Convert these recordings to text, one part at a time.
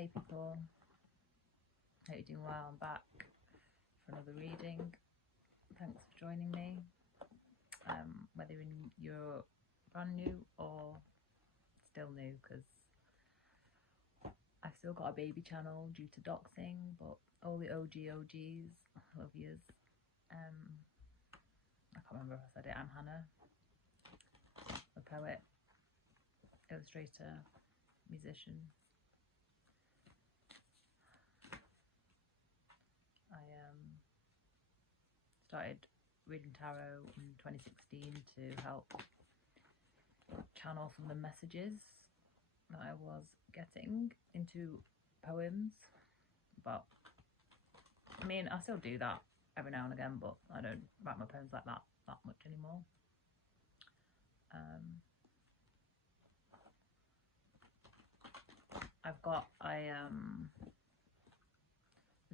Hey people, hope you're doing well. I'm back for another reading. Thanks for joining me. Whether you're brand new or still new, because I've still got a baby channel due to doxing, but all the OGs, love yous. I can't remember if I said it. I'm Hannah, a poet, illustrator, musician. I started reading tarot in 2016 to help channel some of the messages that I was getting into poems. But I mean, I still do that every now and again, but I don't write my poems like that much anymore. I'm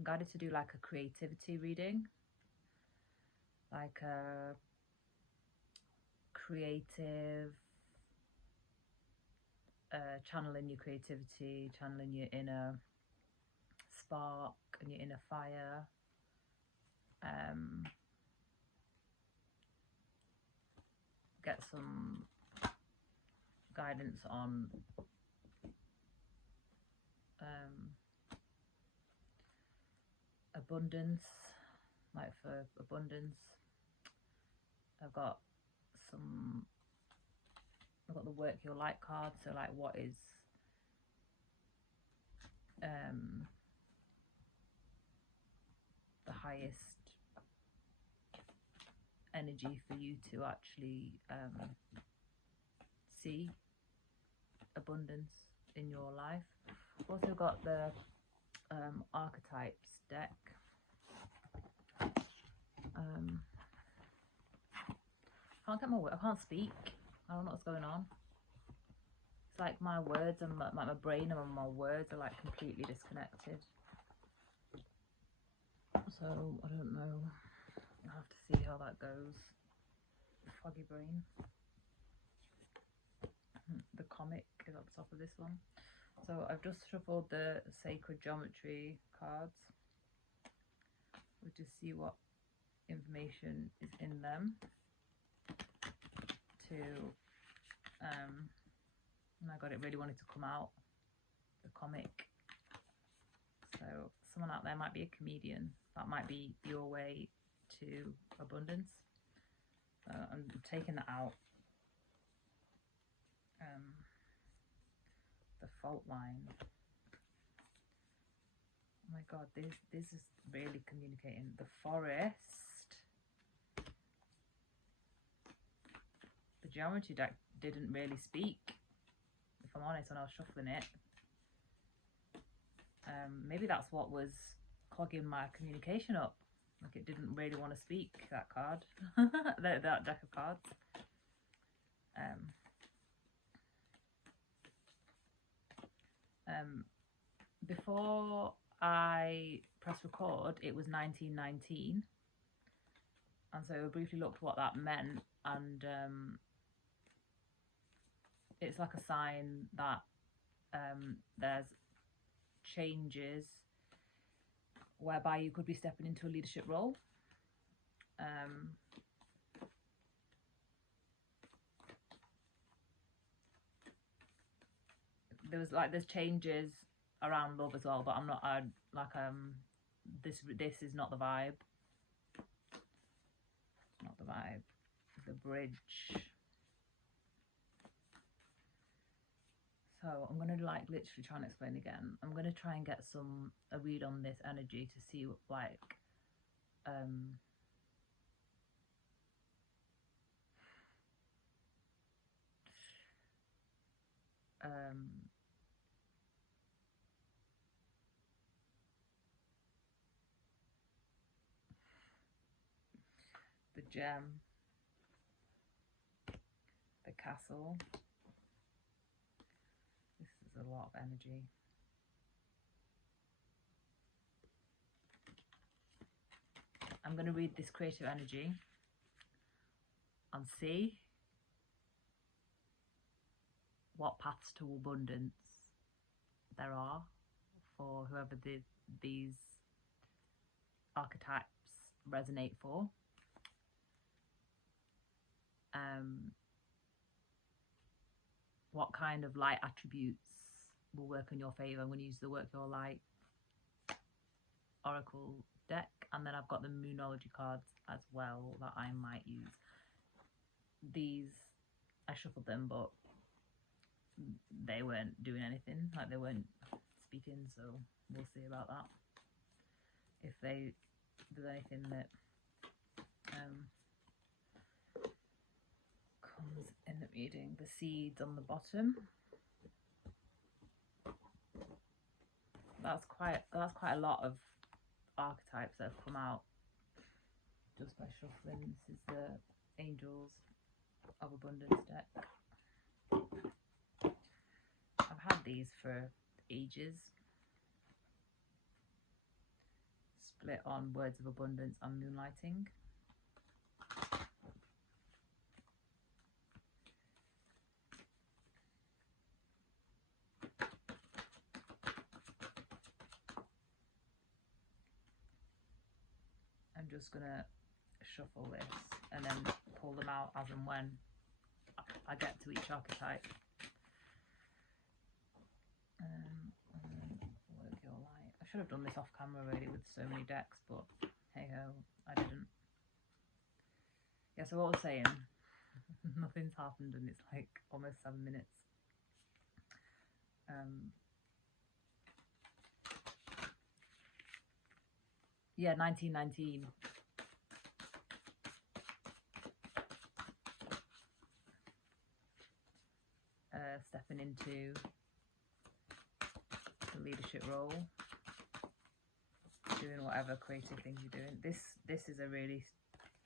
guided to do like a creativity reading, like a creative channeling your creativity, channeling your inner spark and your inner fire. Get some guidance on abundance, like for abundance. I've got the work your light card, so like what is the highest energy for you to actually see abundance in your life. I've also got the archetypes deck. I can't speak. I don't know what's going on. It's like my words and my brain and my words are like completely disconnected. So I don't know. I'll have to see how that goes. Foggy brain. The comic is at the top of this one. So I've just shuffled the sacred geometry cards. We'll just see what information is in them to oh my god, it really wanted to come out, the comic. So someone out there might be a comedian. That might be your way to abundance. I'm taking that out. The fault line. Oh my god, this is really communicating. The forest. The geometry deck didn't really speak, if I'm honest, when I was shuffling it. Maybe that's what was clogging my communication up. Like it didn't really want to speak, that card. that deck of cards. Before I pressed record, it was 1919. And so I briefly looked what that meant, and it's like a sign that there's changes whereby you could be stepping into a leadership role. There's changes around love as well, but I'm not this is not the vibe. Not the vibe. The bridge. So I'm gonna like literally try and explain again. I'm gonna try and get a read on this energy to see what like the gem, the castle. This is a lot of energy. I'm going to read this creative energy and see what paths to abundance there are for whoever these archetypes resonate for. What kind of light attributes will work in your favor? I'm going to use the Work Your Light Oracle deck, and then I've got the Moonology cards as well that I might use. These, I shuffled them, but they weren't doing anything, like they weren't speaking, so we'll see about that. If there's anything that comes in the reading. The seeds on the bottom. That's quite a lot of archetypes that have come out just by shuffling. This is the Angels of Abundance deck. I've had these for ages. Split on Words of Abundance and Moonlighting. I'm just gonna shuffle this and then pull them out as and when I get to each archetype. Work Your Light. I should have done this off camera really with so many decks, but hey ho, I didn't. Yeah, so what I was saying, nothing's happened and it's like almost 7 minutes. Yeah, 1919. Stepping into the leadership role, doing whatever creative things you're doing. This is a really,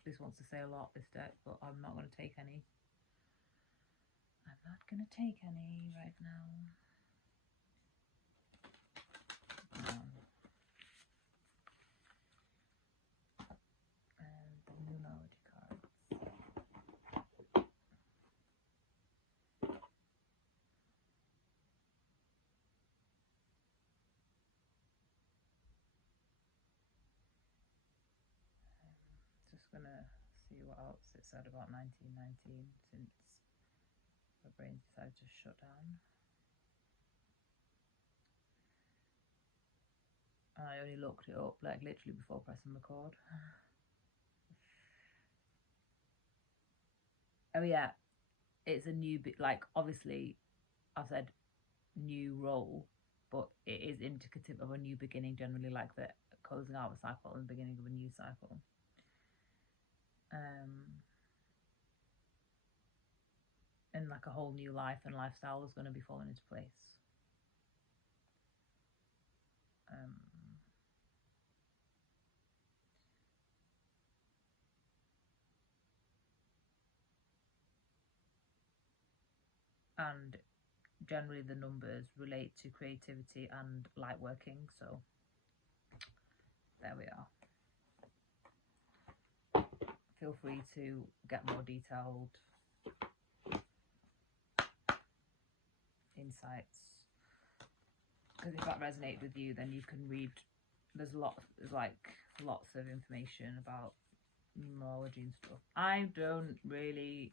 this wants to say a lot, this deck, but I'm not going to take any. I'm not going to take any right now. And the Moonology cards. Just going to see what else it said about 1919 since my brain decided to shut down. I only looked it up like literally before pressing record. Oh yeah, it's a new bit, like obviously I said new role, but it is indicative of a new beginning, generally like the closing out of a cycle and the beginning of a new cycle. And like a whole new life and lifestyle is going to be falling into place. And generally the numbers relate to creativity and light working, so there we are. Feel free to get more detailed insights, because if that resonated with you, then you can read. There's like lots of information about numerology and stuff. I don't really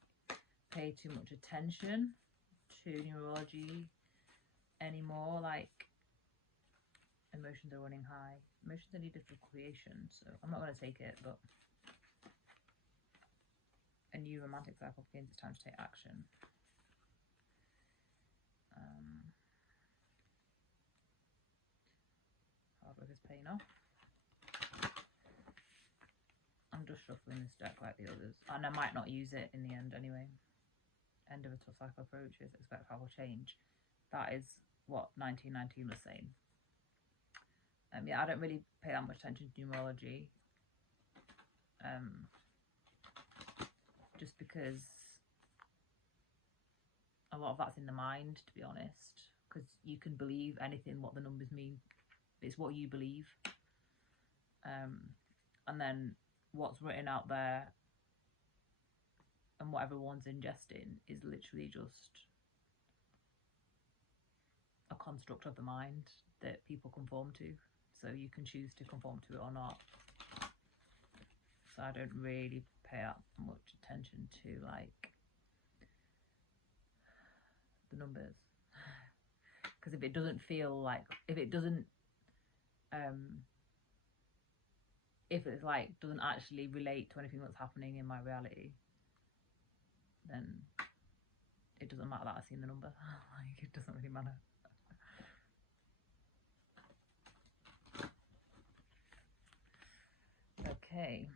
pay too much attention to numerology anymore. Like, emotions are running high. Emotions are needed for creation, so I'm not going to take it, but a new romantic cycle begins. It's time to take action. Hard work is paying off. I'm just shuffling this deck like the others, and I might not use it in the end anyway. End of a tough cycle approaches, expect powerful change. That is what 1919 was saying. Yeah, I don't really pay that much attention to numerology, just because a lot of that's in the mind, to be honest, because you can believe anything what the numbers mean. It's what you believe, and then what's written out there and what everyone's ingesting is literally just a construct of the mind that people conform to. So you can choose to conform to it or not. So I don't really pay that much attention to like the numbers, because if it doesn't feel like, if it's like doesn't actually relate to anything that's happening in my reality, then it doesn't matter that I've seen the number. Like, it doesn't really matter. Okay.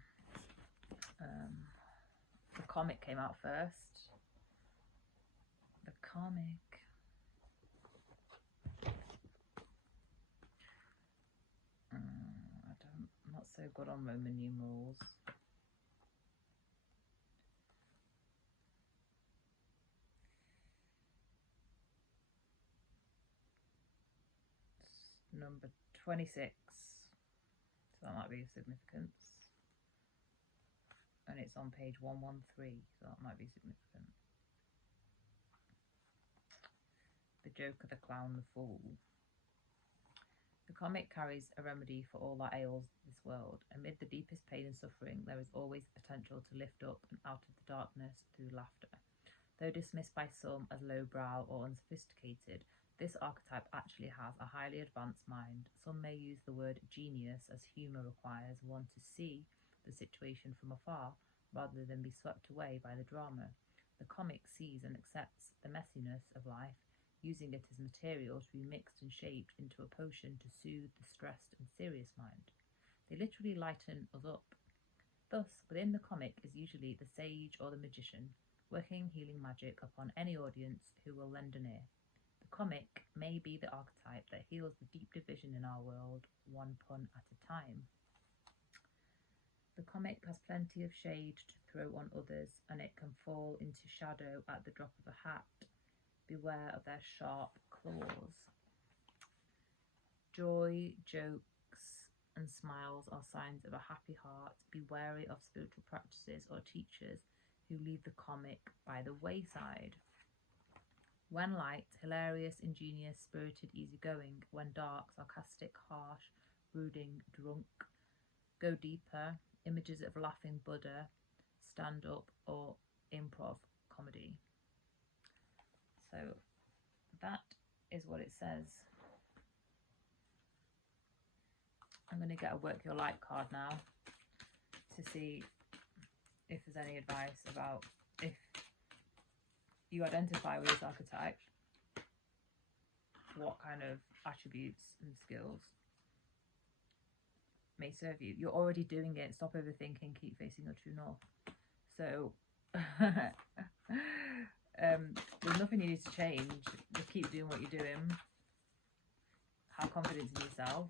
The comic came out first. The comic. I'm not so good on Roman numerals. It's number 26. So that might be of significance. And it's on page 113, so that might be significant. The Joker, the Clown, the Fool. The comic carries a remedy for all that ails this world. Amid the deepest pain and suffering, there is always the potential to lift up and out of the darkness through laughter. Though dismissed by some as lowbrow or unsophisticated, this archetype actually has a highly advanced mind. Some may use the word genius, as humour requires one to see the situation from afar rather than be swept away by the drama. The comic sees and accepts the messiness of life, using it as material to be mixed and shaped into a potion to soothe the stressed and serious mind. They literally lighten us up. Thus, within the comic is usually the sage or the magician, working healing magic upon any audience who will lend an ear. The comic may be the archetype that heals the deep division in our world, one pun at a time. The comic has plenty of shade to throw on others, and it can fall into shadow at the drop of a hat. Beware of their sharp claws. Joy, jokes, and smiles are signs of a happy heart. Be wary of spiritual practices or teachers who leave the comic by the wayside. When light, hilarious, ingenious, spirited, easygoing. When dark, sarcastic, harsh, brooding, drunk. Go deeper. Images of laughing Buddha, stand-up or improv comedy. So that is what it says. I'm going to get a Work Your Light card now to see if there's any advice about if you identify with this archetype, what kind of attributes and skills may serve you. You're already doing it. Stop overthinking. Keep facing your true north. So there's nothing you need to change. Just keep doing what you're doing. Have confidence in yourself.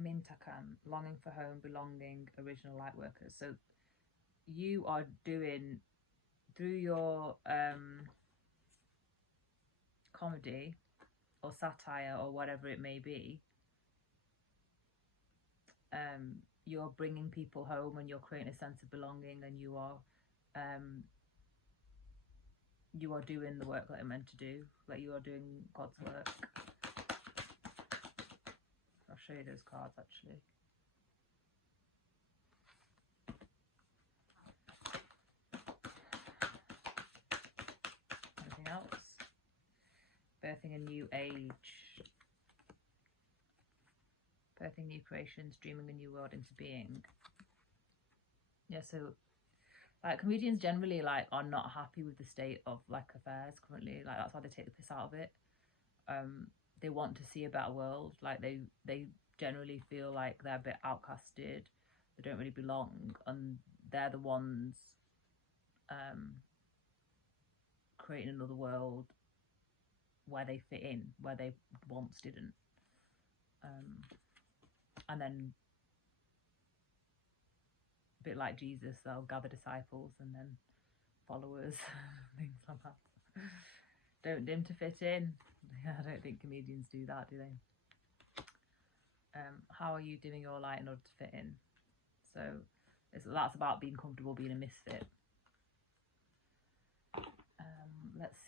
Mintakan, longing for home, belonging, original light workers. So you are doing, through your comedy or satire or whatever it may be, you're bringing people home and you're creating a sense of belonging, and you are doing the work that you're meant to do, like you are doing God's work. I'll show you those cards actually. Anything else? Birthing a new age. Birthing new creations, dreaming a new world into being. Yeah, so like comedians generally like are not happy with the state of like affairs currently. Like that's why they take the piss out of it. They want to see a better world. Like they generally feel like they're a bit outcasted. They don't really belong, and they're the ones creating another world where they fit in, where they once didn't. And then, a bit like Jesus, they'll gather disciples and then followers, things like that. Don't dim to fit in. I don't think comedians do that, do they? How are you dimming your light in order to fit in? So that's about being comfortable being a misfit.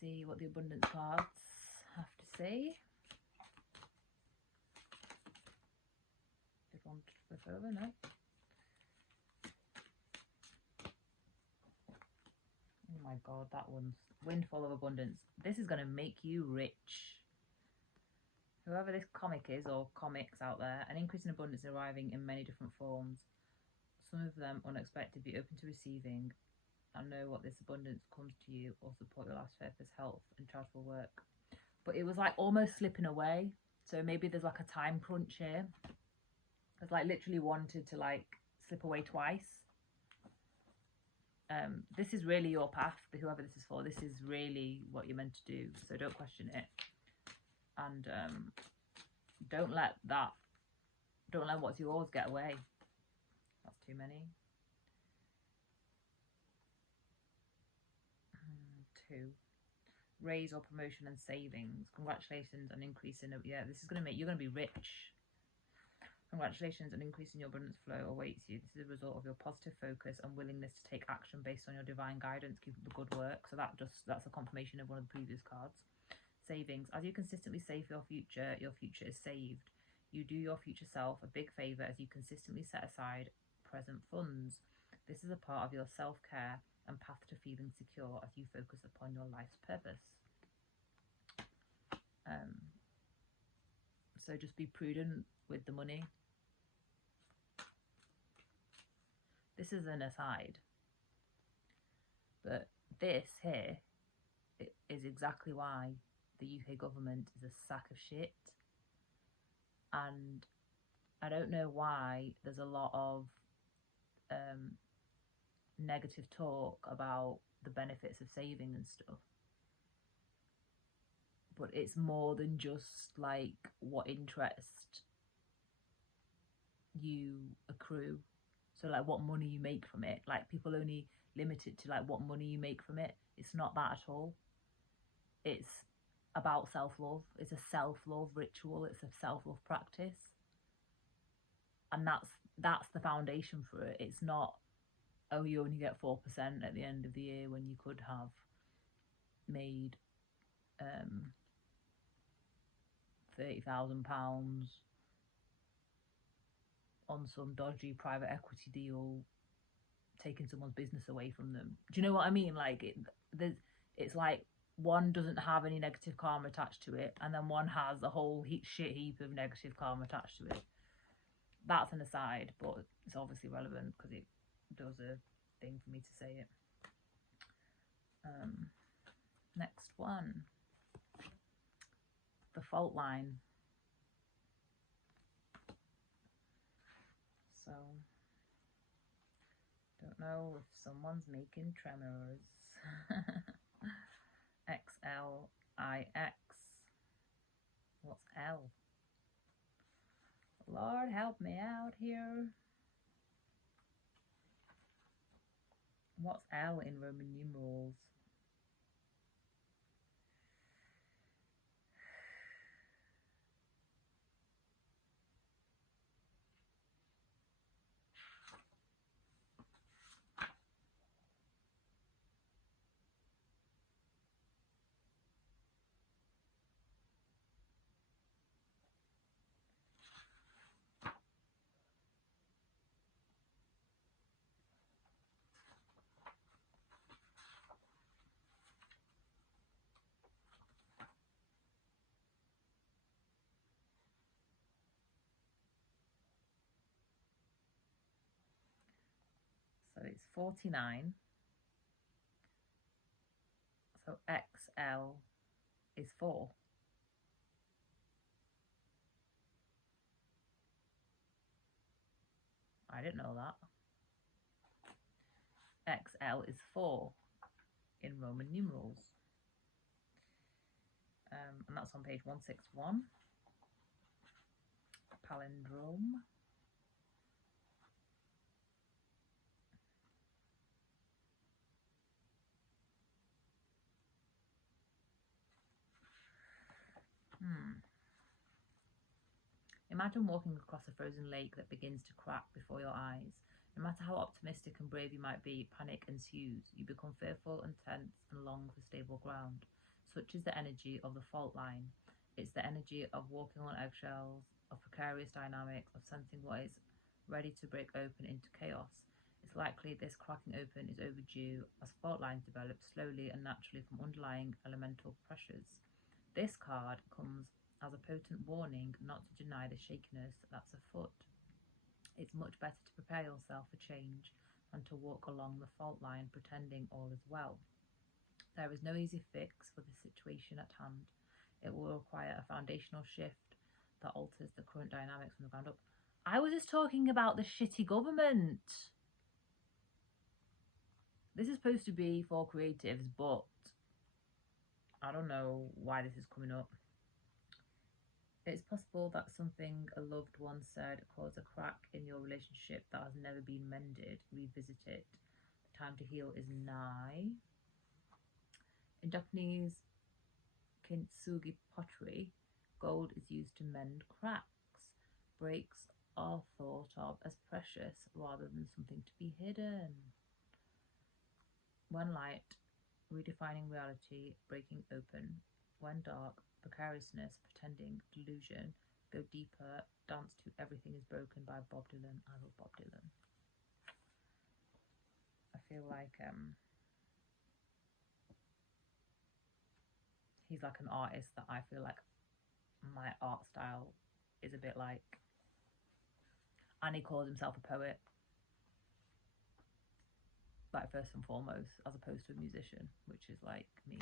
see what the abundance cards have to say. Did one flip over? No. Oh my god, that one's windfall of abundance. This is going to make you rich. Whoever this comic is, or comics out there, an increase in abundance arriving in many different forms. Some of them unexpected. Be open to receiving and know what this abundance comes to you, or support your life's purpose, health and charitable work. But it was like almost slipping away. So maybe there's like a time crunch here. It's like literally wanted to like slip away twice. This is really your path, whoever this is for. This is really what you're meant to do. So don't question it. And don't let what's yours get away. That's too many. 2. Raise or promotion and savings. Congratulations on increasing. Yeah, this is going to make you're going to be rich. Congratulations on increasing your abundance flow awaits you. This is a result of your positive focus and willingness to take action based on your divine guidance. Keep up the good work. So that's a confirmation of one of the previous cards. Savings. As you consistently save your future is saved. You do your future self a big favour as you consistently set aside present funds. This is a part of your self-care and path to feeling secure as you focus upon your life's purpose. So just be prudent with the money. This is an aside, but this here is exactly why the UK government is a sack of shit. And I don't know why there's a lot of negative talk about the benefits of saving and stuff. But it's more than just like what interest you accrue. So like what money you make from it. Like people only limit it to like what money you make from it. It's not that at all. It's about self-love. It's a self-love ritual. It's a self-love practice. And that's the foundation for it. It's not, oh, you only get 4% at the end of the year when you could have made £30,000 on some dodgy private equity deal, taking someone's business away from them. Do you know what I mean? Like it's like one doesn't have any negative karma attached to it, and then one has a whole shit heap of negative karma attached to it. That's an aside, but it's obviously relevant because it does a thing for me to say it. Next one, the fault line. So don't know if someone's making tremors. XLIX. What's L? Lord help me out here. What's L in Roman numerals? So it's 49. So XL is 4. I didn't know that. XL is 4 in Roman numerals. And that's on page 161. Palindrome. Imagine walking across a frozen lake that begins to crack before your eyes. No matter how optimistic and brave you might be, panic ensues. You become fearful and tense and long for stable ground. Such is the energy of the fault line. It's the energy of walking on eggshells, of precarious dynamics, of sensing what is ready to break open into chaos. It's likely this cracking open is overdue as fault lines develop slowly and naturally from underlying elemental pressures. This card comes as a potent warning not to deny the shakiness that's afoot. It's much better to prepare yourself for change than to walk along the fault line pretending all is well. There is no easy fix for the situation at hand. It will require a foundational shift that alters the current dynamics from the ground up. I was just talking about the shitty government. This is supposed to be for creatives, but I don't know why this is coming up. It's possible that something a loved one said caused a crack in your relationship that has never been mended. Revisit it. The time to heal is nigh. In Japanese kintsugi pottery, gold is used to mend cracks. Breaks are thought of as precious rather than something to be hidden. When light, redefining reality, breaking open. When dark, precariousness, pretending, delusion, go deeper, dance to Everything is Broken by Bob Dylan. I love Bob Dylan. I feel like he's like an artist that I feel like my art style is a bit like, and he calls himself a poet, like first and foremost, as opposed to a musician, which is like me.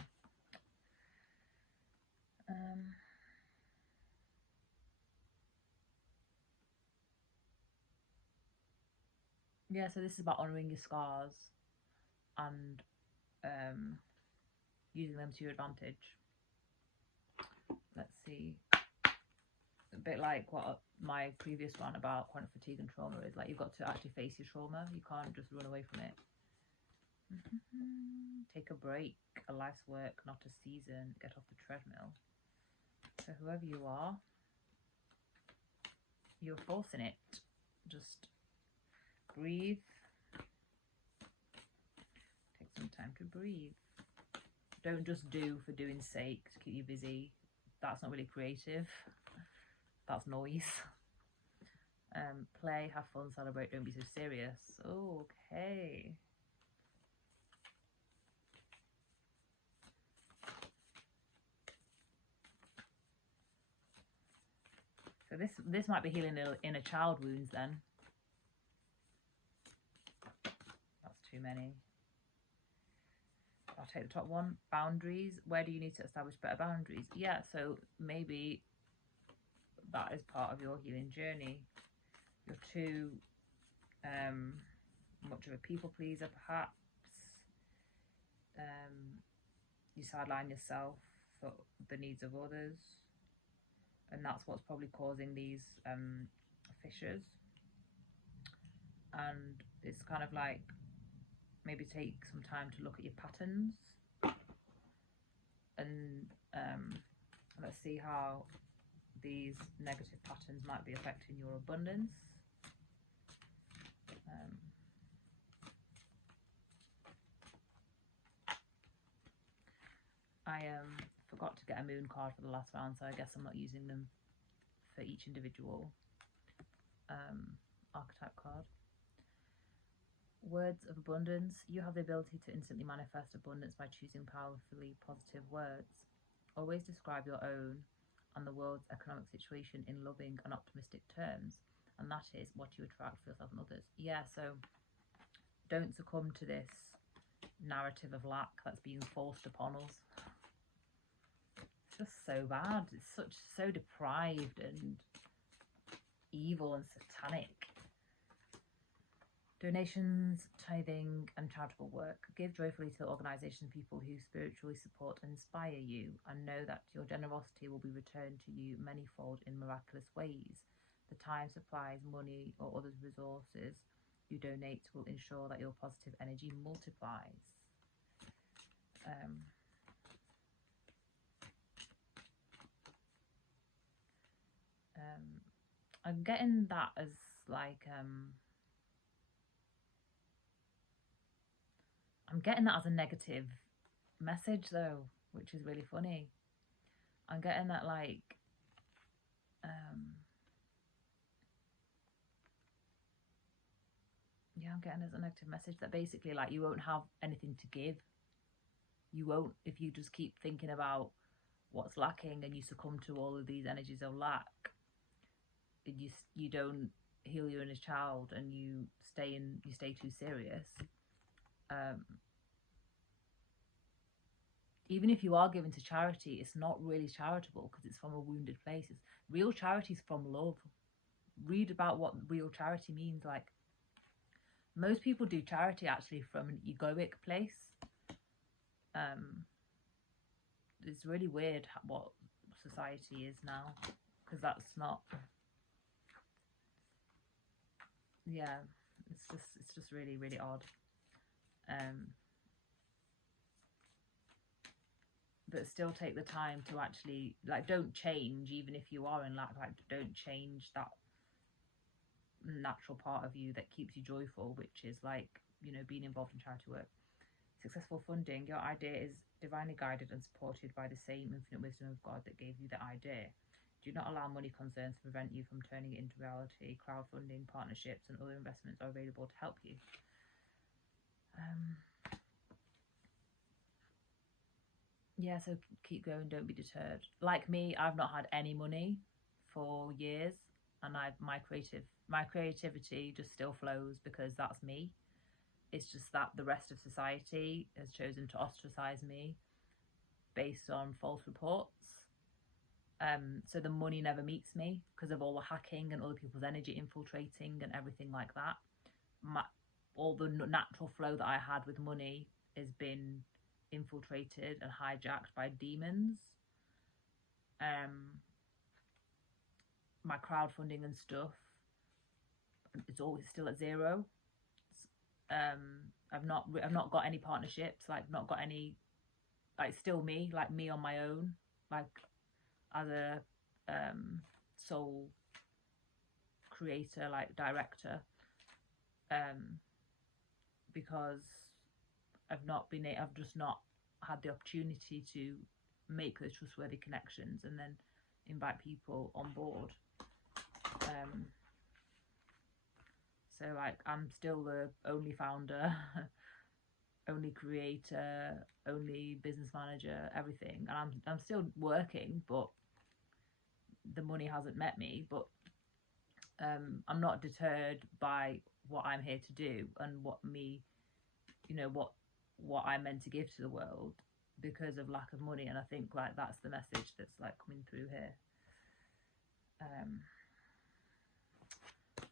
Yeah, so this is about honouring your scars and using them to your advantage. Let's see. A bit like what my previous one about chronic fatigue and trauma is. Like, you've got to actually face your trauma. You can't just run away from it. Take a break. A life's work, not a season. Get off the treadmill. So whoever you are, you're forcing it. Just breathe. Take some time to breathe. Don't just do for doing's sake to keep you busy. That's not really creative. That's noise. Play, have fun, celebrate, don't be so serious. Okay. So this might be healing inner child wounds then. That's too many. I'll take the top one. Boundaries. Where do you need to establish better boundaries? Yeah, so maybe that is part of your healing journey. You're too much of a people pleaser, perhaps. You sideline yourself for the needs of others, and that's what's probably causing these fissures. And it's kind of like, maybe take some time to look at your patterns and let's see how these negative patterns might be affecting your abundance. I forgot to get a moon card for the last round, so I guess I'm not using them for each individual archetype card. Words of abundance. You have the ability to instantly manifest abundance by choosing powerfully positive words. Always describe your own and the world's economic situation in loving and optimistic terms, and that is what you attract for yourself and others. Yeah, so don't succumb to this narrative of lack that's being forced upon us. It's just so bad. It's so deprived and evil and satanic. Donations, tithing, and charitable work. Give joyfully to organisations and people who spiritually support and inspire you, and know that your generosity will be returned to you manyfold in miraculous ways. The time, supplies, money, or other resources you donate will ensure that your positive energy multiplies. I'm getting that as like I'm getting that as a negative message though, which is really funny. I'm getting that, like, yeah, I'm getting a negative message that basically, like, you won't have anything to give. You won't, if you just keep thinking about what's lacking and you succumb to all of these energies of lack, you don't heal your inner child, and you stay too serious. Even if you are giving to charity, it's not really charitable because it's from a wounded place. Real charity is from love. Read about what real charity means. Like, most people do charity actually from an egoic place. It's really weird what society is now, because that's not. Yeah, it's just really, really odd. But still take the time to actually, like, don't change, even if you are in lack. Like, don't change that natural part of you that keeps you joyful, which is, like, you know, being involved in charity work. Successful funding. Your idea is divinely guided and supported by the same infinite wisdom of God that gave you the idea. Do not allow money concerns to prevent you from turning it into reality. Crowdfunding, partnerships, and other investments are available to help you. Yeah, so keep going, don't be deterred. Like me, I've not had any money for years, and my creativity just still flows because that's me. It's just that the rest of society has chosen to ostracize me based on false reports. So the money never meets me because of all the hacking and other people's energy infiltrating and everything like that. All the natural flow that I had with money has been infiltrated and hijacked by demons. My crowdfunding and stuff, it's always still at zero. I've not got any partnerships, like, not got any, like, still me, like, me on my own, like, as a sole creator, like, director, because I've just not had the opportunity to make those trustworthy connections and then invite people on board. So, like, I'm still the only founder, only creator, only business manager, everything, and I'm still working, but the money hasn't met me. But I'm not deterred by what I'm here to do and what I'm meant to give to the world because of lack of money. And I think, like, that's the message that's, like, coming through here.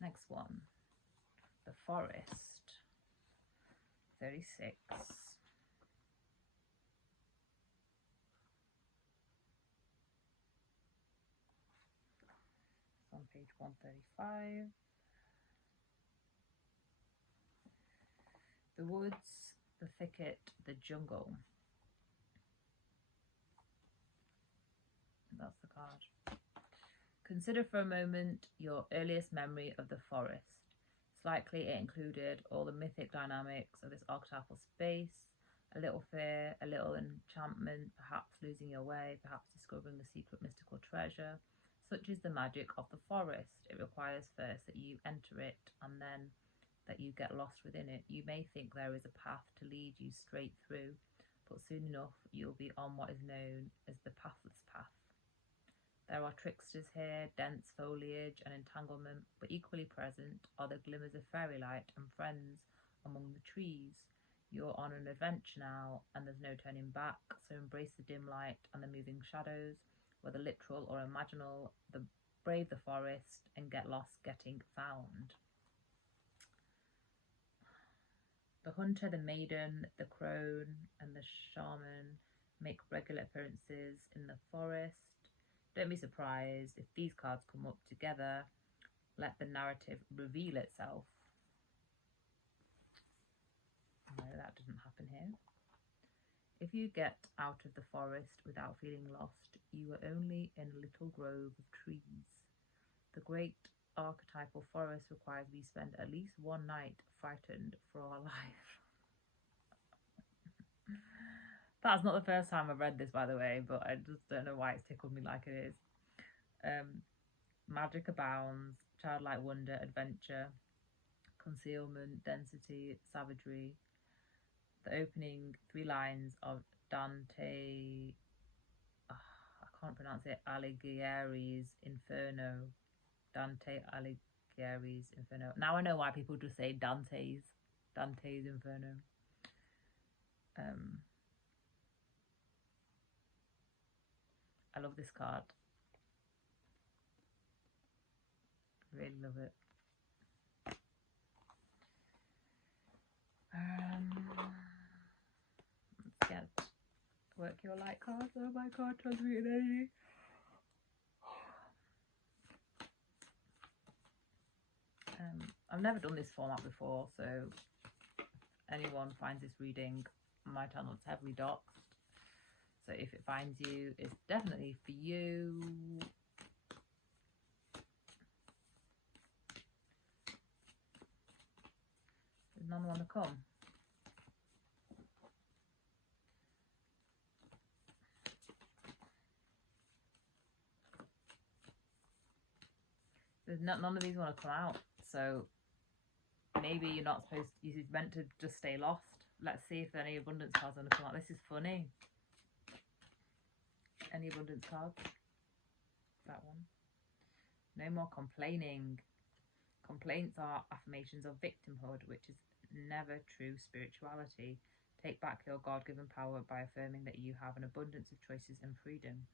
Next one, the forest, 36. On page 135. The woods, the thicket, the jungle. That's the card. Consider for a moment your earliest memory of the forest. It's likely it included all the mythic dynamics of this archetypal space, a little fear, a little enchantment, perhaps losing your way, perhaps discovering the secret mystical treasure. Such is the magic of the forest. It requires first that you enter it and then that you get lost within it. You may think there is a path to lead you straight through, but soon enough you'll be on what is known as the pathless path. There are tricksters here, dense foliage and entanglement, but equally present are the glimmers of fairy light and friends among the trees. You're on an adventure now, and there's no turning back, so embrace the dim light and the moving shadows, whether literal or imaginal. Brave the forest and get lost getting found. The hunter, the maiden, the crone, and the shaman make regular appearances in the forest. Don't be surprised if these cards come up together. Let the narrative reveal itself. No, that didn't happen here. If you get out of the forest without feeling lost, you are only in a little grove of trees. The great archetypal forest requires we spend at least one night frightened for our life. That's not the first time I've read this, by the way, but I just don't know why it's tickled me like it is. Magic abounds, childlike wonder, adventure, concealment, density, savagery. The opening 3 lines of Dante, I can't pronounce it, Alighieri's Inferno. Dante Alighieri's Inferno. Now I know why people just say Dante's Inferno. I love this card. Really love it. Let's get work your light cards. Oh my god, transmuted energy. I've never done this format before, so if anyone finds this reading, my channel's heavily doxed. So if it finds you, it's definitely for you. Does none want to come? None of these want to come out. So maybe you're not supposed to, you're meant to just stay lost. Let's see if any abundance cards want to come out. This is funny. Any abundance cards? That one. No more complaining. Complaints are affirmations of victimhood, which is never true spirituality. Take back your God-given power by affirming that you have an abundance of choices and freedom.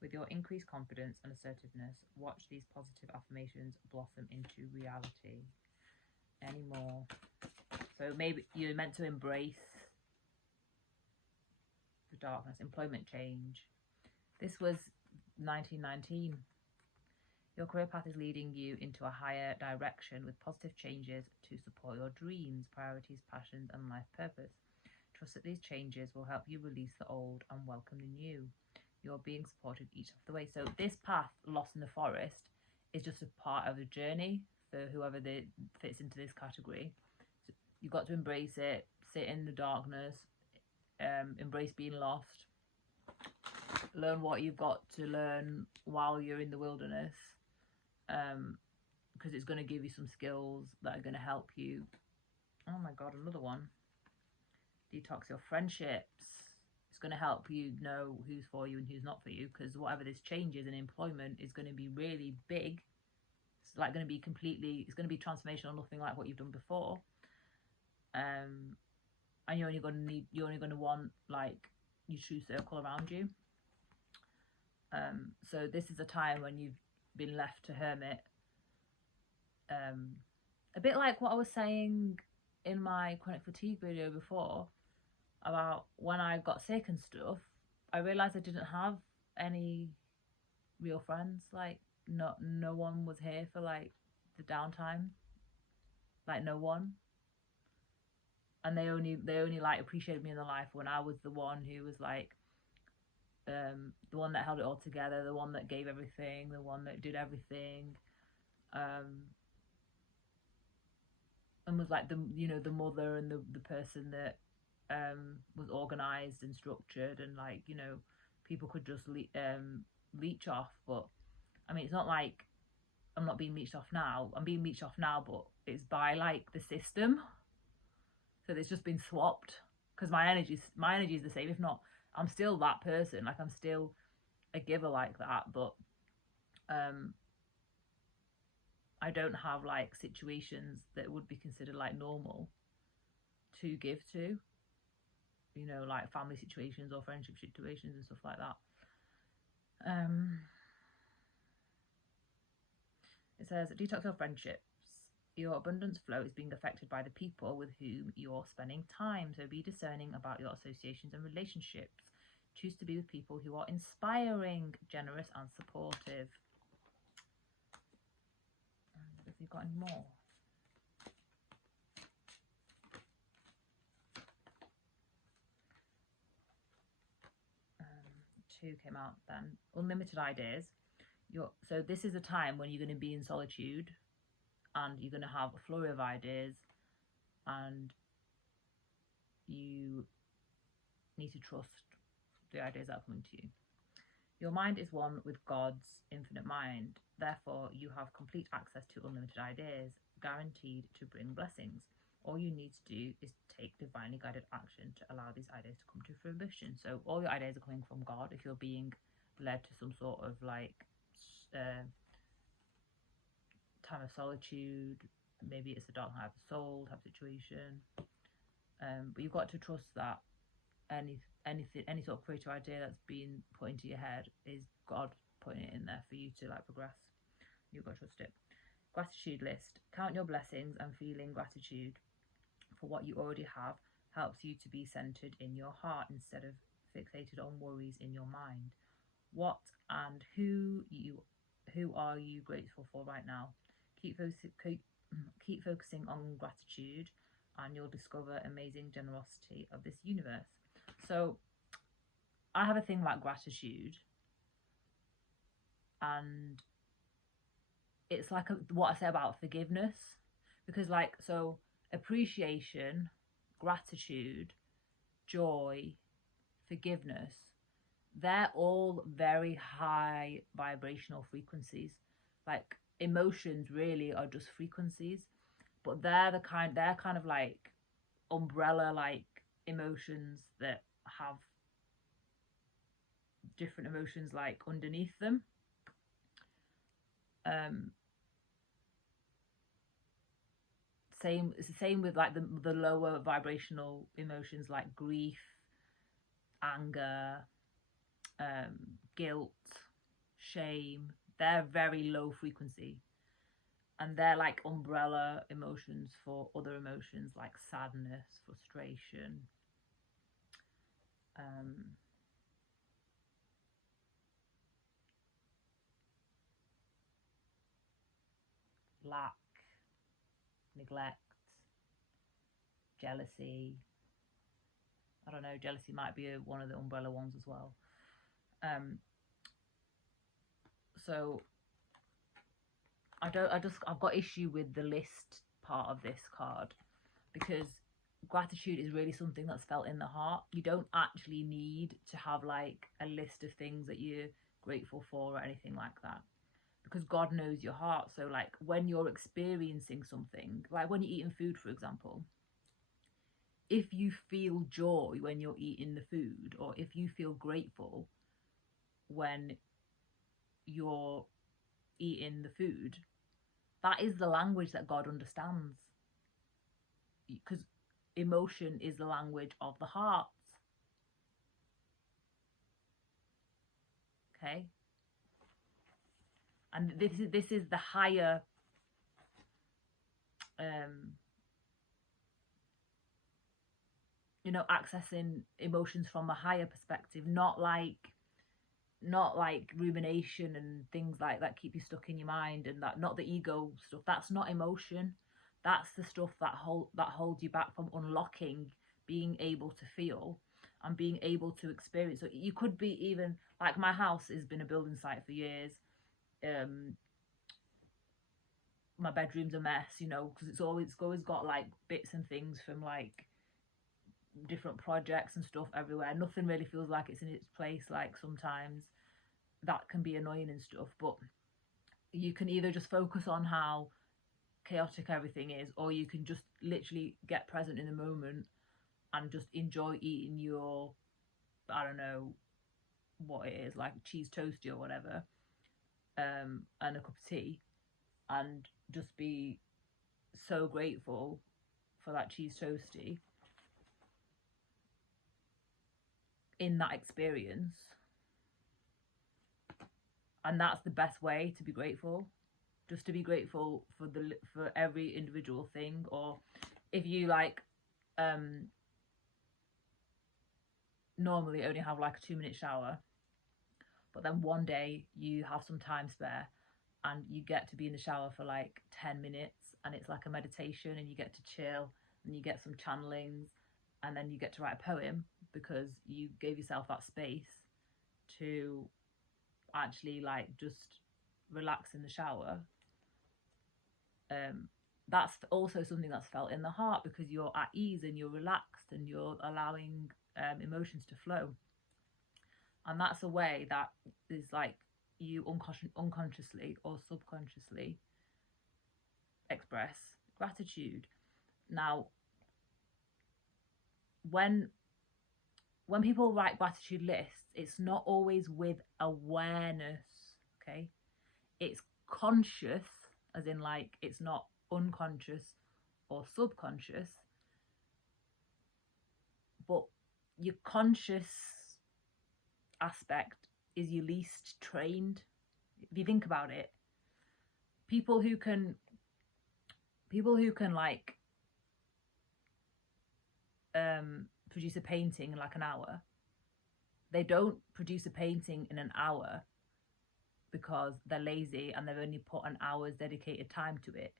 With your increased confidence and assertiveness, watch these positive affirmations blossom into reality. Any more? So maybe you're meant to embrace the darkness. Employment change. This was 1919. Your career path is leading you into a higher direction with positive changes to support your dreams, priorities, passions, and life purpose. Trust that these changes will help you release the old and welcome the new. You're being supported each of the way. So this path, Lost in the Forest, is just a part of the journey for whoever fits into this category. So you've got to embrace it, sit in the darkness, embrace being lost, learn what you've got to learn while you're in the wilderness, because it's going to give you some skills that are going to help you. Oh my god, another one. Detox your friendships. It's going to help you know who's for you and who's not for you, because whatever this changes in employment is going to be really big. It's like going to be completely, it's going to be transformational, nothing like what you've done before. And you're only going to want like your true circle around you. So this is a time when you've been left to hermit. A bit like what I was saying in my chronic fatigue video before about when I got sick and stuff. I realized I didn't have any real friends. Like no one was here for like the downtime. Like no one. And they only like appreciated me in their life when I was the one who was like the one that held it all together, the one that gave everything, the one that did everything, and was like the mother and the person that was organized and structured, and like people could just leech off. But I mean, it's not like I'm not being leeched off now. I'm being leeched off now, but it's by like the system. So it's just been swapped, because my energy is the same. If not, I'm still that person. Like I'm still a giver like that, but I don't have like situations that would be considered like normal to give to, like family situations or friendship situations and stuff like that. It says, detox your friendships. Your abundance flow is being affected by the people with whom you're spending time. So be discerning about your associations and relationships. Choose to be with people who are inspiring, generous, and supportive. Have you got any more? Two came out then. Unlimited ideas. So this is a time when you're going to be in solitude, and you're going to have a flurry of ideas, and you need to trust the ideas that are coming to you. Your mind is one with God's infinite mind. Therefore, you have complete access to unlimited ideas, guaranteed to bring blessings. All you need to do is take divinely guided action to allow these ideas to come to fruition. So all your ideas are coming from God. If you're being led to some sort of like time of solitude, maybe it's a dark night of the soul type situation, but you've got to trust that any sort of creative idea that's been put into your head is God putting it in there for you to like progress. You've got to trust it. Gratitude list. Count your blessings and feeling gratitude for what you already have helps you to be centered in your heart instead of fixated on worries in your mind. What and who are you grateful for right now? Keep focusing on gratitude and you'll discover amazing generosity of this universe. So I have a thing like gratitude, and it's like what I say about forgiveness, because like, so appreciation, gratitude, joy, forgiveness, they're all very high vibrational frequencies. Like emotions really are just frequencies, but they're kind of like umbrella like emotions that have different emotions like underneath them. It's the same with like the lower vibrational emotions like grief, anger, guilt, shame. They're very low frequency, and they're like umbrella emotions for other emotions like sadness, frustration, lack, neglect, jealousy. I don't know, jealousy might be one of the umbrella ones as well. So I've got issue with the list part of this card, because gratitude is really something that's felt in the heart. You don't actually need to have like a list of things that you're grateful for or anything like that, because God knows your heart. So like when you're experiencing something, like when you're eating food, for example, if you feel joy when you're eating the food, or if you feel grateful when you're eating the food, that is the language that God understands, because emotion is the language of the heart. Okay, and this is the higher accessing emotions from a higher perspective, not like rumination and things like that keep you stuck in your mind, and that, not the ego stuff. That's not emotion. That's the stuff that holds you back from unlocking, being able to feel and being able to experience. So you could be, even like, my house has been a building site for years. My bedroom's a mess, because it's always got like bits and things from like different projects and stuff everywhere. Nothing really feels like it's in its place. Like sometimes that can be annoying and stuff, but you can either just focus on how chaotic everything is, or you can just literally get present in the moment and just enjoy eating your, I don't know what it is, like cheese toasty or whatever, and a cup of tea, and just be so grateful for that cheese toasty in that experience. And that's the best way to be grateful, just to be grateful for every individual thing. Or if you like normally only have like a 2-minute shower, but then one day you have some time spare and you get to be in the shower for like 10 minutes, and it's like a meditation, and you get to chill and you get some channelings, and then you get to write a poem because you gave yourself that space to actually like just relax in the shower. That's also something that's felt in the heart, because you're at ease and you're relaxed and you're allowing emotions to flow. And that's a way that is like you unconsciously or subconsciously express gratitude. Now, when people write gratitude lists, it's not always with awareness, okay? It's conscious, as in like it's not unconscious or subconscious, but your conscious aspect is your least trained. If you think about it, people who can like produce a painting in like an hour, they don't produce a painting in an hour because they're lazy and they've only put an hour's dedicated time to it.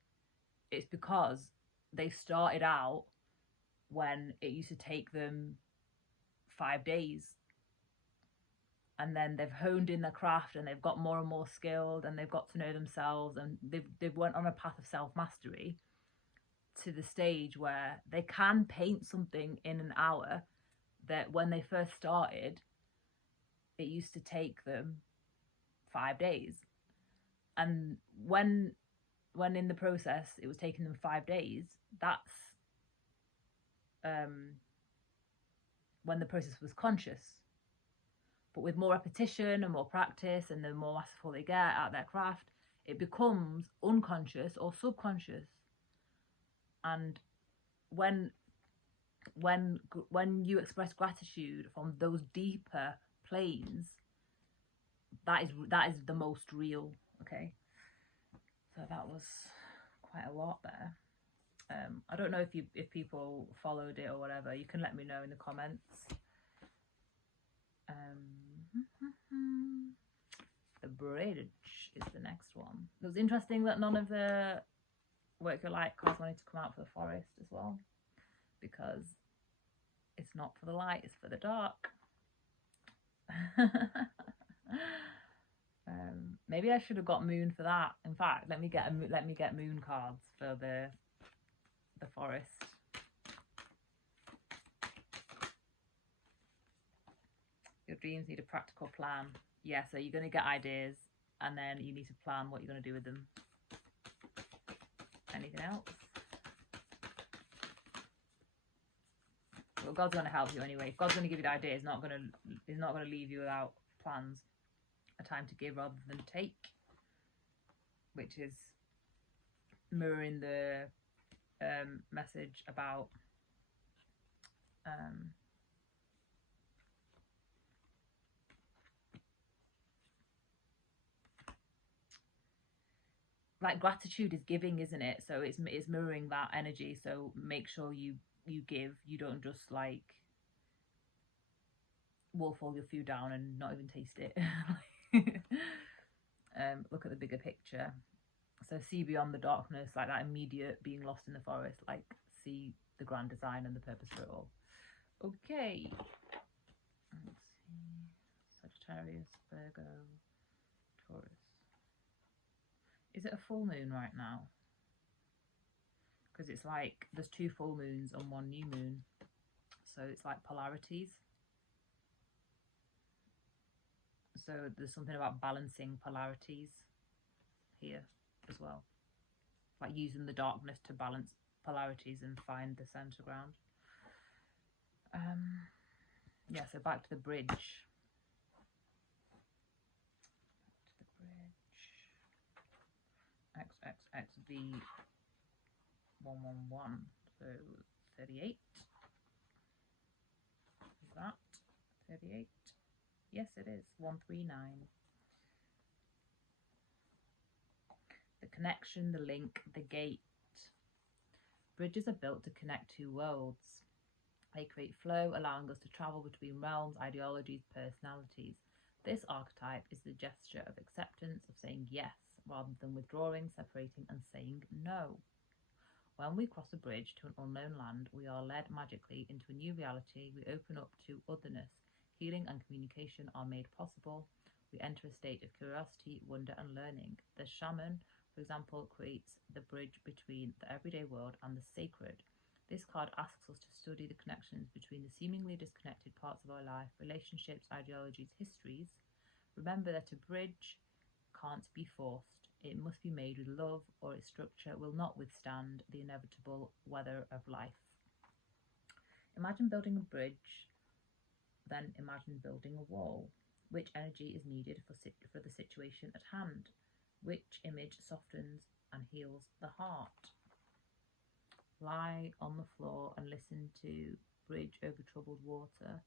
It's because they started out when it used to take them 5 days, and then they've honed in their craft and they've got more and more skilled and they've got to know themselves, and they've went on a path of self-mastery to the stage where they can paint something in an hour that when they first started it used to take them 5 days. And when in the process it was taking them 5 days, that's when the process was conscious. But with more repetition and more practice, and the more masterful they get at their craft, it becomes unconscious or subconscious. And when you express gratitude from those deeper planes, that is the most real. Okay, so that was quite a lot there. I don't know if people followed it or whatever. You can let me know in the comments. The bridge is the next one. It was interesting that none of the Work Your Light cards wanted to come out for the forest as well, because it's not for the light, it's for the dark. Maybe I should have got moon for that. In fact, let me get moon cards for the forest. Your dreams need a practical plan. Yeah, so you're going to get ideas and then you need to plan what you're going to do with them. Anything else? Well, God's going to help you anyway. If God's going to give you the idea, He's not going to leave you without plans. A time to give rather than take, which is mirroring the message about like gratitude is giving, isn't it? So it's mirroring that energy. So make sure you give. You don't just like wolf all your food down and not even taste it. Look at the bigger picture. So see beyond the darkness, like that immediate being lost in the forest, like see the grand design and the purpose for it all. Okay, let's see. Sagittarius, Virgo, Taurus. Is it a full moon right now? Because it's like there's 2 full moons and 1 new moon, so it's like polarities. So there's something about balancing polarities here as well, like using the darkness to balance polarities and find the center ground. Yeah, so back to the bridge. XXXB 111, so 38. Is that 38? Yes, it is. 139. The connection, the link, the gate. Bridges are built to connect 2 worlds. They create flow, allowing us to travel between realms, ideologies, personalities. This archetype is the gesture of acceptance, of saying yes, rather than withdrawing, separating, and saying no. When we cross a bridge to an unknown land, we are led magically into a new reality. We open up to otherness. Healing and communication are made possible. We enter a state of curiosity, wonder, and learning. The shaman, for example, creates the bridge between the everyday world and the sacred. This card asks us to study the connections between the seemingly disconnected parts of our life, relationships, ideologies, histories. Remember that a bridge can't be forced. It must be made with love, or its structure will not withstand the inevitable weather of life. Imagine building a bridge, then imagine building a wall. Which energy is needed for the situation at hand? Which image softens and heals the heart? Lie on the floor and listen to Bridge Over Troubled Water.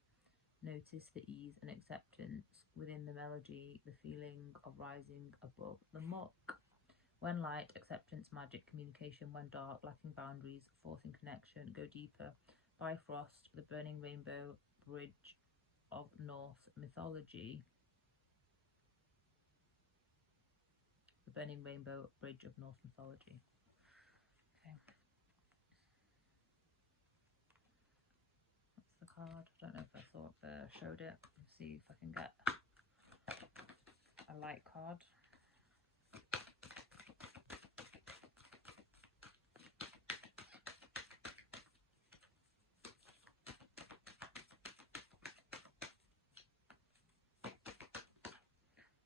Notice the ease and acceptance within the melody, the feeling of rising above the muck. When light, acceptance, magic, communication. When dark, lacking boundaries, forcing connection. Go deeper. By Frost, The Burning Rainbow Bridge of Norse Mythology. The Burning Rainbow Bridge of Norse Mythology. Okay. That's the card. I don't know if I showed it. Let's see if I can get a light card.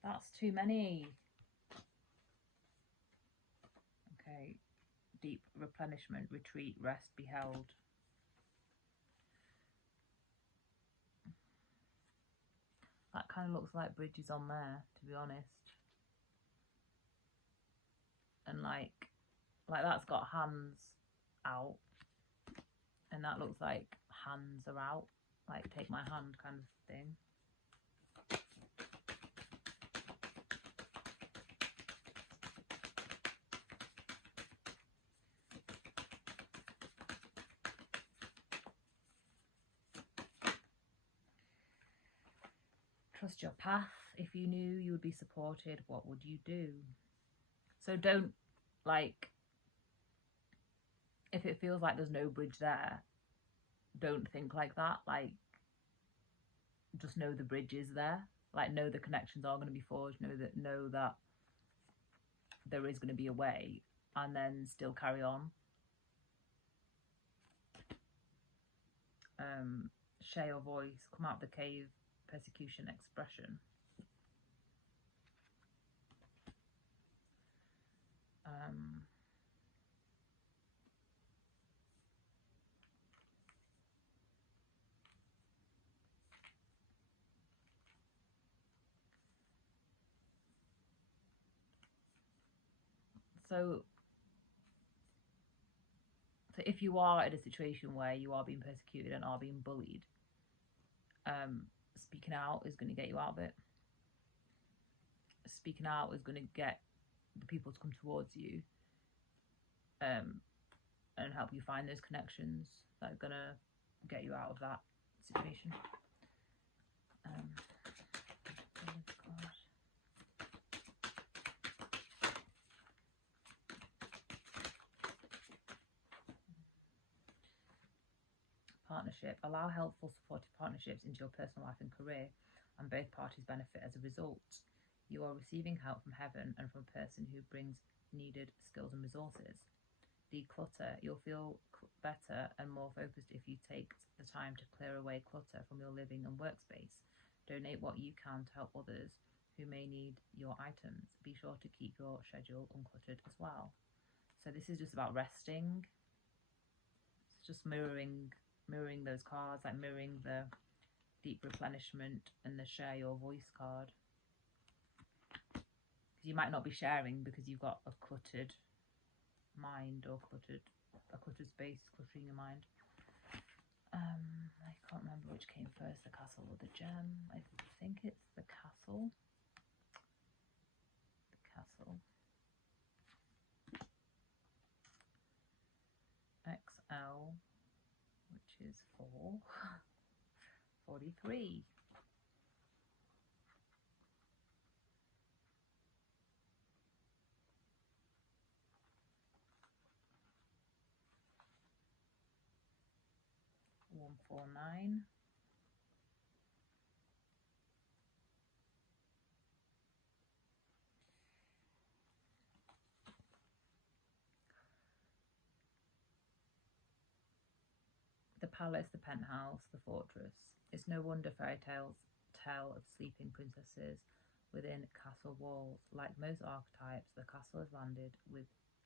That's too many. Okay. Deep replenishment, retreat, rest, be held. That kind of looks like bridges on there, to be honest. And like that's got hands out. And that looks like hands are out. Like take my hand kind of thing. Trust your path. If you knew you would be supported, what would you do? So don't, like, if it feels like there's no bridge there, don't think like that. Like, just know the bridge is there. Like, know the connections are going to be forged. Know that there is going to be a way, and then still carry on. Share your voice. Come out the cave. Persecution, expression. So if you are in a situation where you are being persecuted and are being bullied, speaking out is going to get you out of it. Speaking out is going to get the people to come towards you, and help you find those connections that are going to get you out of that situation. Partnership. Allow helpful, supportive partnerships into your personal life and career, and both parties benefit as a result. You are receiving help from heaven and from a person who brings needed skills and resources. Declutter. You'll feel better and more focused if you take the time to clear away clutter from your living and workspace. Donate what you can to help others who may need your items. Be sure to keep your schedule uncluttered as well. So this is just about resting. It's just mirroring those cards, like mirroring the deep replenishment and the share your voice card. Because you might not be sharing because you've got a cluttered mind, or a cluttered space cluttering your mind. I can't remember which came first, the castle or the gem. I think it's the castle. The castle. XL, which is 43. One 49. palace, the penthouse, the fortress. It's no wonder fairy tales tell of sleeping princesses within castle walls. Like most archetypes, the castle is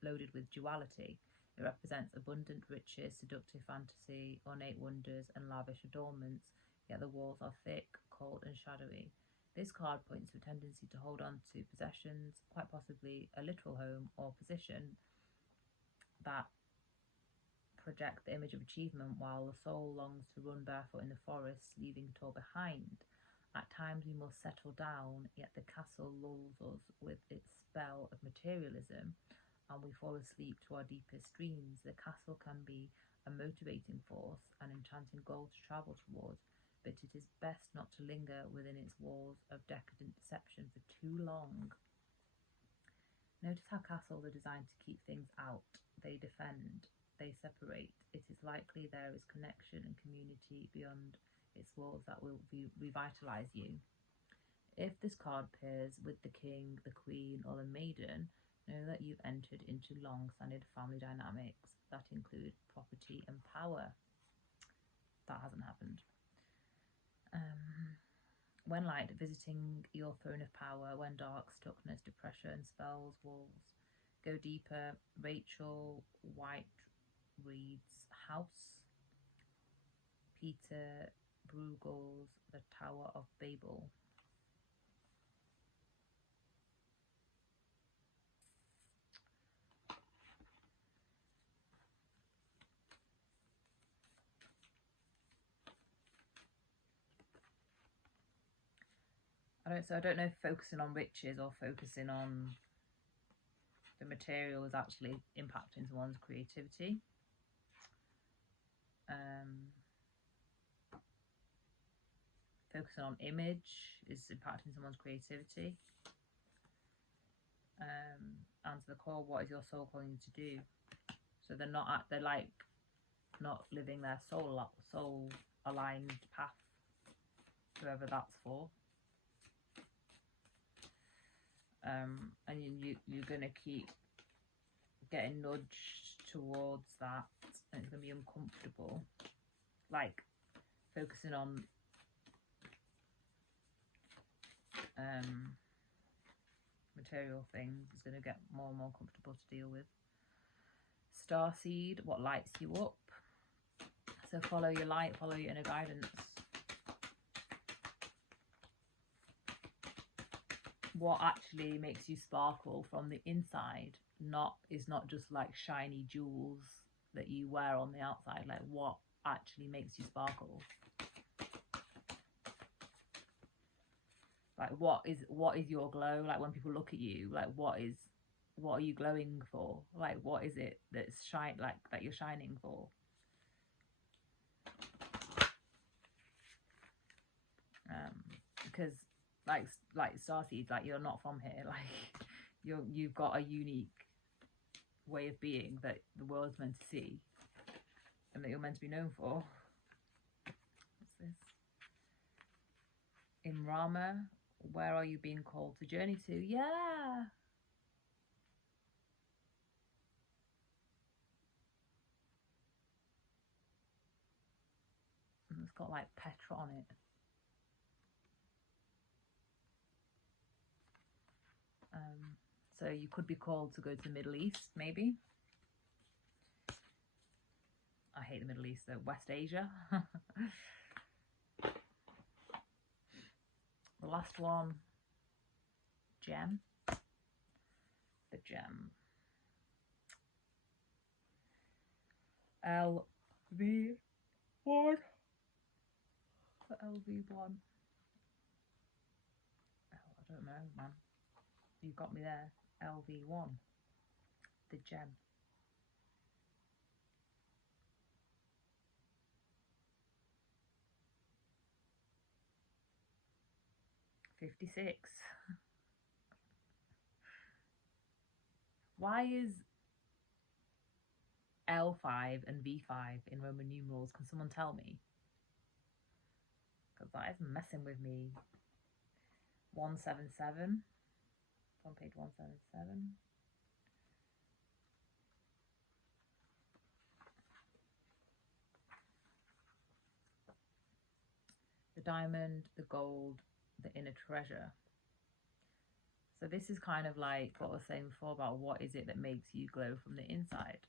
loaded with duality. It represents abundant riches, seductive fantasy, ornate wonders, and lavish adornments, yet the walls are thick, cold, and shadowy. This card points to a tendency to hold on to possessions, quite possibly a literal home or position, that project the image of achievement, while the soul longs to run barefoot in the forest, leaving it all behind. At times we must settle down, yet the castle lulls us with its spell of materialism, and we fall asleep to our deepest dreams. The castle can be a motivating force, an enchanting goal to travel towards, but it is best not to linger within its walls of decadent deception for too long. Notice how castles are designed to keep things out. They defend, they separate. It is likely there is connection and community beyond its walls that will revitalise you. If this card pairs with the king, the queen, or the maiden, know that you've entered into long-standing family dynamics that include property and power. That hasn't happened. When light, visiting your throne of power. When dark, stuckness, depression, spells, walls. Go deeper. Rachel White-Reed's House. Peter Bruegel's The Tower of Babel. I don't know if focusing on riches or focusing on the material is actually impacting someone's creativity. Focusing on image is impacting someone's creativity. And to the core, what is your soul calling you to do? So they're like not living their soul aligned path, whoever that's for. And you're going to keep getting nudged towards that, and it's going to be uncomfortable. Like focusing on material things is going to get more and more comfortable to deal with. Starseed, what lights you up? So follow your light, follow your inner guidance. What actually makes you sparkle from the inside is not just like shiny jewels that you wear on the outside. Like what actually makes you sparkle? Like what is your glow? Like when people look at you, like what are you glowing for? Like what is it that's that you're shining for? Because like starseeds, like you're not from here. Like you've got a unique way of being that the world's meant to see and that you're meant to be known for. What's this? In Rama, where are you being called to journey to? Yeah. And it's got like Petra on it. So you could be called to go to the Middle East, maybe. I hate the Middle East, though. West Asia. The last one, gem. The gem. LV1. The LV1. Oh, I don't know, man. You got me there. LV1. The gem. $56. Why is L5 and V5 in Roman numerals? Can someone tell me? Because that is messing with me. 177. It's on page 177. the diamond, the gold, the inner treasure. So this is kind of like what I was saying before about what is it that makes you glow from the inside.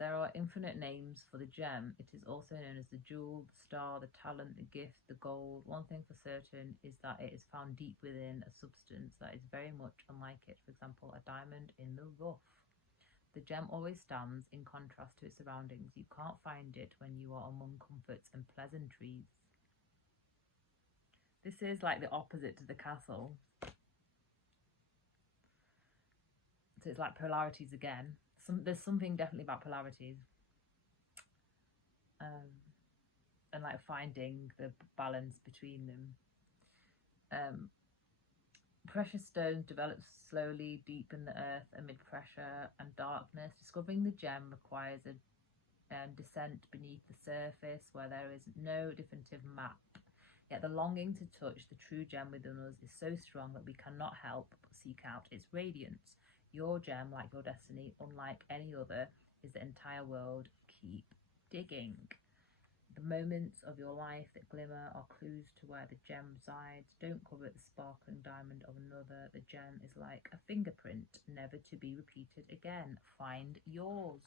There are infinite names for the gem. It is also known as the jewel, the star, the talent, the gift, the gold. One thing for certain is that it is found deep within a substance that is very much unlike it. For example, a diamond in the rough. The gem always stands in contrast to its surroundings. You can't find it when you are among comforts and pleasantries. This is like the opposite to the castle. So it's like polarities again. There's something definitely about polarities. And like finding the balance between them. Precious stones develop slowly deep in the earth amid pressure and darkness. Discovering the gem requires a descent beneath the surface where there is no definitive map. Yet the longing to touch the true gem within us is so strong that we cannot help but seek out its radiance. Your gem, like your destiny, unlike any other, is the entire world. Keep digging. The moments of your life that glimmer are clues to where the gem resides. Don't covet the sparkling diamond of another. The gem is like a fingerprint, never to be repeated again. Find yours.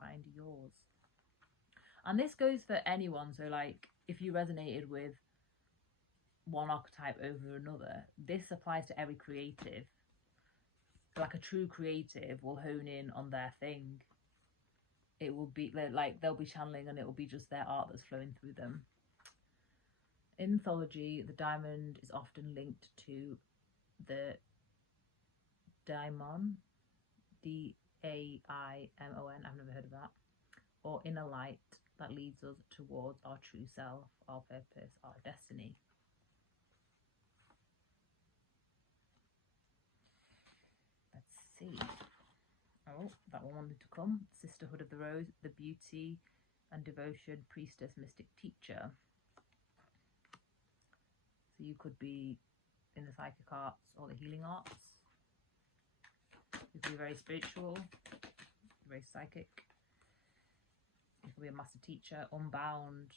Find yours. And this goes for anyone. So like if you resonated with one archetype over another, this applies to every creative. Like a true creative will hone in on their thing. It will be like they'll be channeling and it will be just their art that's flowing through them. In mythology, the diamond is often linked to the daimon, D-A-I-M-O-N, I've never heard of that, or inner light that leads us towards our true self, our purpose, our destiny. Let's see. Oh, that one wanted to come. Sisterhood of the Rose, the beauty and devotion, priestess, mystic, teacher. So you could be in the psychic arts or the healing arts. You could be very spiritual, very psychic. You could be a master teacher, unbound.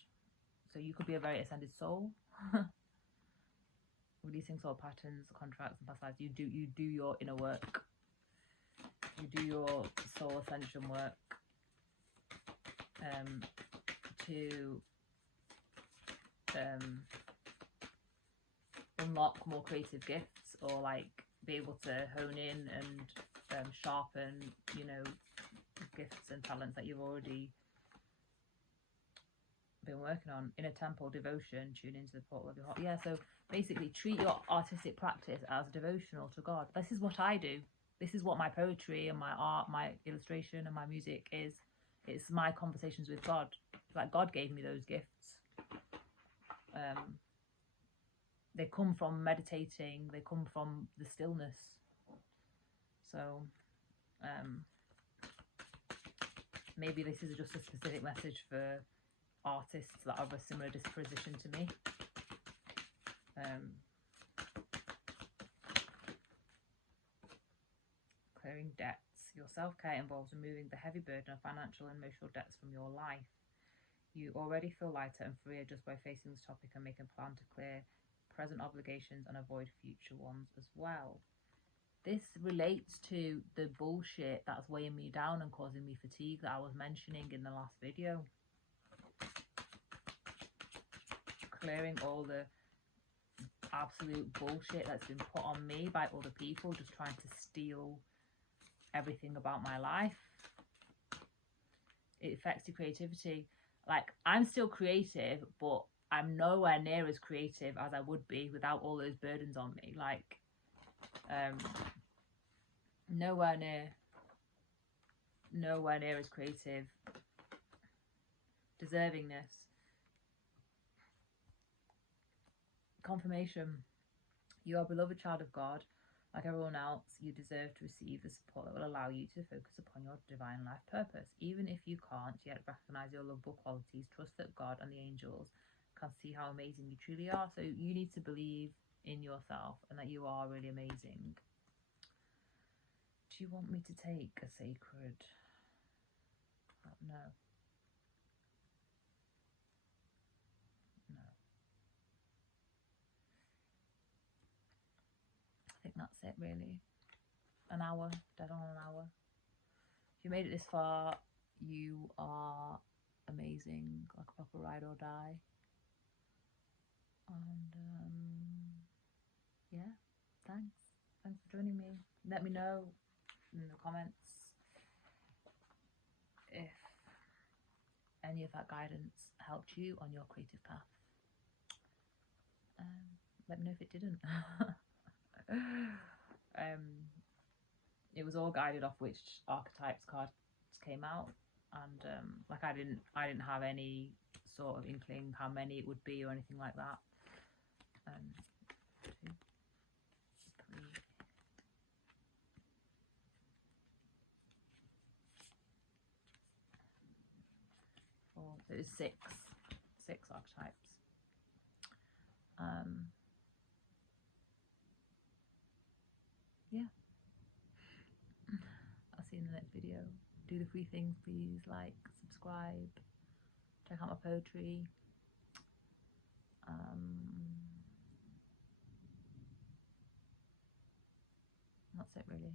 So you could be a very ascended soul. Releasing soul patterns, contracts, and past lives. You do your inner work. You do your soul ascension work to unlock more creative gifts, or like be able to hone in and sharpen, you know, gifts and talents that you've already been working on. Inner temple, devotion, tune into the portal of your heart. Yeah, so basically treat your artistic practice as devotional to God. This is what I do. This is what my poetry and my art, my illustration and my music is. It's my conversations with God. Like God gave me those gifts. They come from meditating. They come from the stillness. So maybe this is just a specific message for artists that have a similar disposition to me. Clearing debts. Your self-care involves removing the heavy burden of financial and emotional debts from your life. You already feel lighter and freer just by facing this topic and making a plan to clear present obligations and avoid future ones as well. This relates to the bullshit that's weighing me down and causing me fatigue that I was mentioning in the last video. Clearing all the absolute bullshit that's been put on me by other people just trying to steal everything about my life. It affects your creativity. Like, I'm still creative, but I'm nowhere near as creative as I would be without all those burdens on me. Like, nowhere near as creative. Deservingness. Confirmation. You are a beloved child of God. Like everyone else, you deserve to receive the support that will allow you to focus upon your divine life purpose. Even if you can't yet recognize your lovable qualities, trust that God and the angels can see how amazing you truly are. So you need to believe in yourself and that you are really amazing. Do you want me to take a sacred? No. That's it, really. An hour, dead on an hour. If you made it this far, you are amazing, like a proper ride or die. And yeah, thanks for joining me. Let me know in the comments if any of that guidance helped you on your creative path. Let me know if it didn't. It was all guided off which archetypes cards came out, and like I didn't have any sort of inkling how many it would be or anything like that. 2, 3, 4. There's 6 archetypes. Yeah. I'll see you in the next video. Do the free things, please. Like, subscribe, check out my poetry. That's it, really.